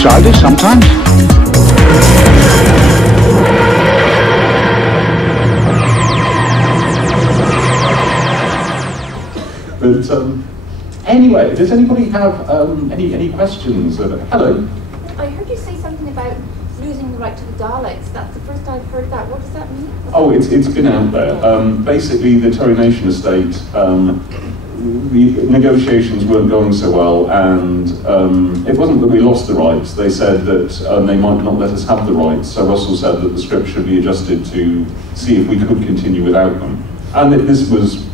childish sometimes. But anyway, does anybody have any questions? Hello. I heard you say something about losing the right to the Daleks. That's the first I've heard that. What does that mean? Oh, it's been out there. Basically, the Tory Nation estate, the negotiations weren't going so well, and it wasn't that we lost the rights. They said that they might not let us have the rights, so Russell said that the script should be adjusted to see if we could continue without them. And this was,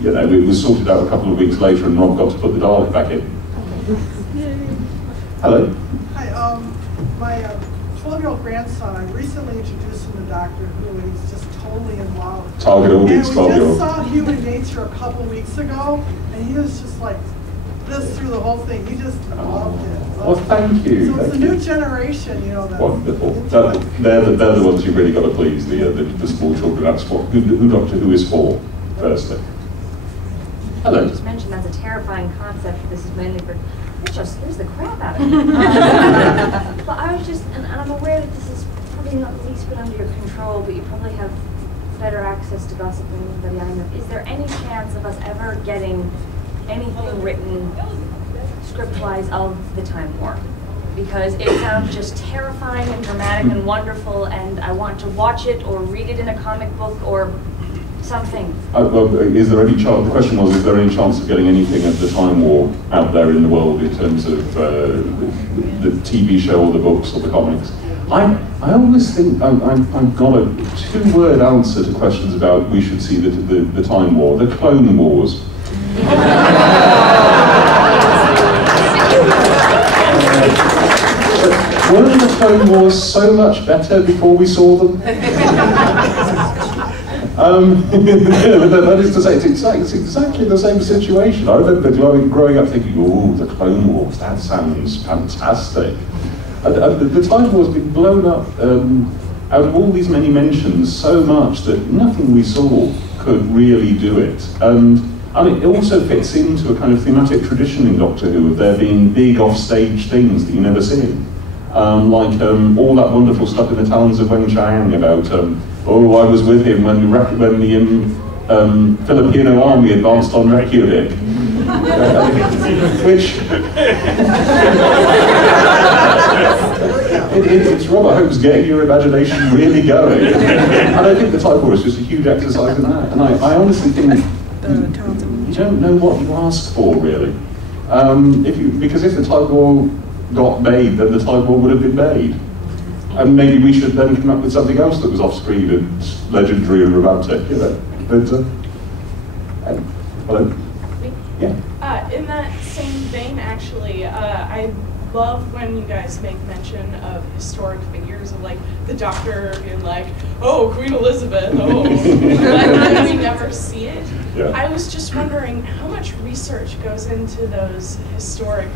you know, it was sorted out a couple of weeks later, and Rob got to put the Dalek back in. Hello. Hi, my 12-year-old grandson, I recently introduced him to Doctor Who, and he's just totally in love. Target audience, 12-year-old. And we just saw Human Nature a couple of weeks ago, and he was just like this through the whole thing. He just loved it. Well, thank you. So it's a new generation, you know. That's wonderful. They're the ones you've really got to please, the small children. That's who Doctor Who is for, firstly. Hello. You just mentioned that's a terrifying concept. This is mainly for, it just scares the crap out of me. But I was just, and I'm aware that this is probably not the least bit under your control, but you probably have better access to gossip than anybody I know. Is there any chance of us ever getting anything written script-wise of the Time War? Because it sounds just terrifying and dramatic and wonderful, and I want to watch it or read it in a comic book or something. Well, is there any chance? The question was: is there any chance of getting anything of the Time War out there in the world in terms of the TV show or the books or the comics? I always think I've got a two-word answer to questions about we should see the Time War, the Clone Wars. Weren't the Clone Wars so much better before we saw them? That is to say, it's exactly the same situation. I remember growing up thinking, oh, the Clone Wars, that sounds fantastic. The Time War has been blown up out of all these many mentions so much that nothing we saw could really do it. And it also fits into a kind of thematic tradition in Doctor Who of there being big off-stage things that you never see. Like all that wonderful stuff in the Talons of Wen Chiang about, oh, I was with him when the Filipino army advanced on Reykjavik. Which... it's rather hopes getting your imagination really going. And I think the Time War is just a huge exercise in that. And I honestly think you don't know what you ask for, really. Because if the Time War got made, then the Time War would have been made. And maybe we should then come up with something else that was off-screen and legendary and romantic, you know. But, hello? Yeah. In that same vein, actually, I love when you guys make mention of historic figures of like the Doctor being like, oh, Queen Elizabeth, oh, but then we never see it. Yeah. I was just wondering how much research goes into those historic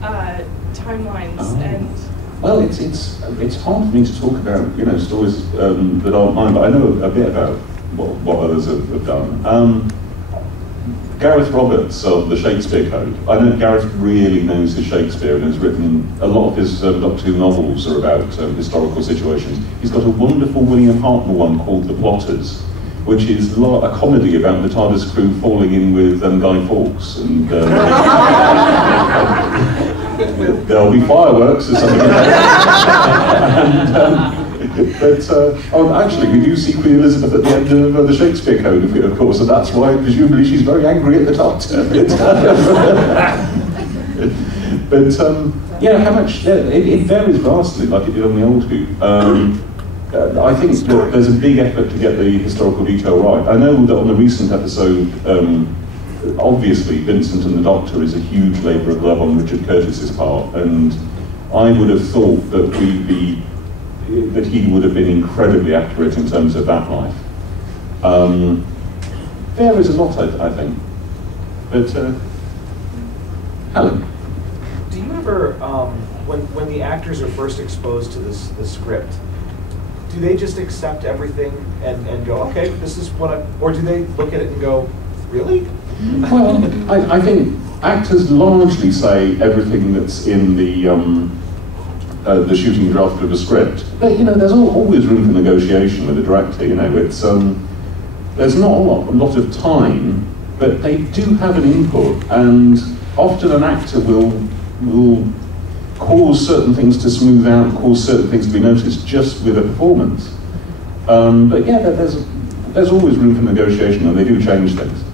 timelines and. Well, it's hard for me to talk about, you know, stories that aren't mine, but I know a bit about what others have done. Gareth Roberts of the Shakespeare Code. I know Gareth really knows his Shakespeare and has written a lot of his Doctor Who novels are about historical situations. He's got a wonderful William Hartnell one called The Plotters, which is a comedy about the TARDIS crew falling in with Guy Fawkes. And there'll be fireworks or something like that. Actually, we do see Queen Elizabeth at the end of the Shakespeare Code, of course, and that's why, presumably, she's very angry at the Doctor. Yeah, how much? Yeah, it varies vastly, like it did on the old Who. I think that there's a big effort to get the historical detail right. I know that on the recent episode, obviously, Vincent and the Doctor is a huge labour of love on Richard Curtis's part, and I would have thought that he would have been incredibly accurate in terms of that life. There is a lot, I think. But, Helen? Do you ever, when the actors are first exposed to the script, do they just accept everything and go, okay, this is what or do they look at it and go, really? Well, I think actors largely say everything that's in the the shooting draft of a script. But there's always room for negotiation with a director. It's there's not a lot of time, but they do have an input, and often an actor will cause certain things to smooth out, cause certain things to be noticed just with a performance. But yeah, there's always room for negotiation, and they do change things.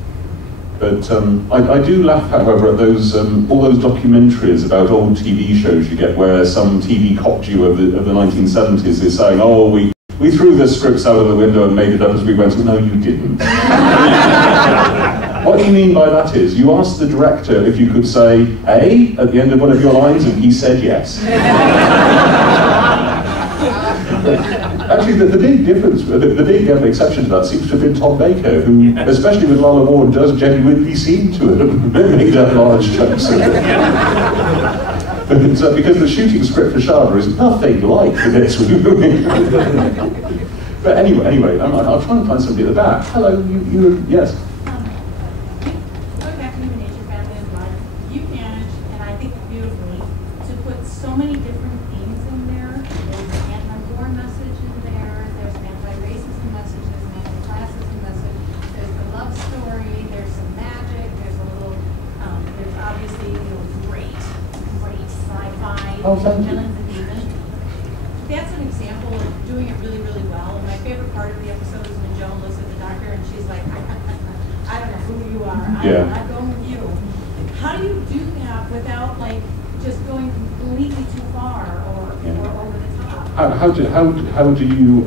But I do laugh, however, at those all those documentaries about old TV shows you get where some TV cop Jew of the 1970s is saying, "Oh, we threw the scripts out of the window and made it up as we went." No, you didn't. What you mean by that is, you asked the director if you could say "A" at the end of one of your lines, and he said yes. Actually, the big difference, the big exception to that seems to have been Tom Baker, who, especially with Lalla Ward, does genuinely seem to have made up large chunks of it. Because the shooting script for Sharma is nothing like the next movie. But anyway, I'll try and find somebody at the back. Hello, you yes. Going back to human nature, family, and blood, you managed, and I think beautifully, to put so many different themes in there. There's an anti-war message in there, there's an anti-racism message, there's an anti-classism message, there's the love story, there's some magic, there's a little, there's obviously, great sci-fi, villains and demons. That's an example of doing it really, really well. And my favorite part of the episode is when Joan looks at the doctor and she's like, I don't know who you are. I'm not going with you. How do you do that without just going completely too far or over the top? How do you,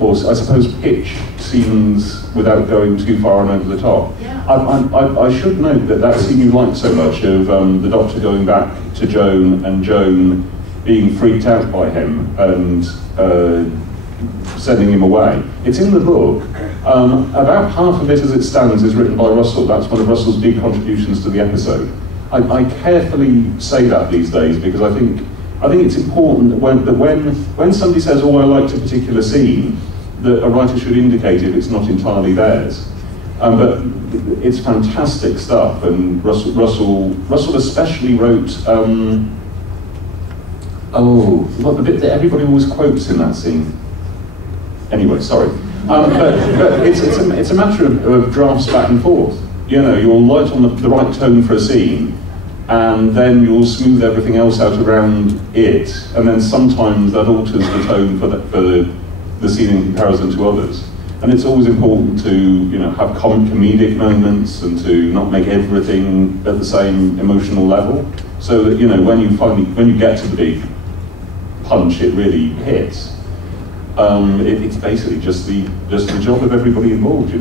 or I suppose, pitch scenes without going too far and over the top? Yeah. I should note that scene you liked so much of the doctor going back to Joan and Joan being freaked out by him and sending him away. It's in the book. About half of it as it stands is written by Russell. That's one of Russell's big contributions to the episode. I carefully say that these days because I think it's important that when somebody says, "Oh, I liked a particular scene," that a writer should indicate if it's not entirely theirs. But it's fantastic stuff, and Russell especially wrote. The bit that everybody always quotes in that scene. Anyway, sorry. But it's a matter of drafts back and forth. You'll light on the right tone for a scene, and then you'll smooth everything else out around it, and then sometimes that alters the tone for the scene in comparison to others. And it's always important to have comedic moments and to not make everything at the same emotional level, so that when you get to the big punch, it really hits. It's basically just the job of everybody involved,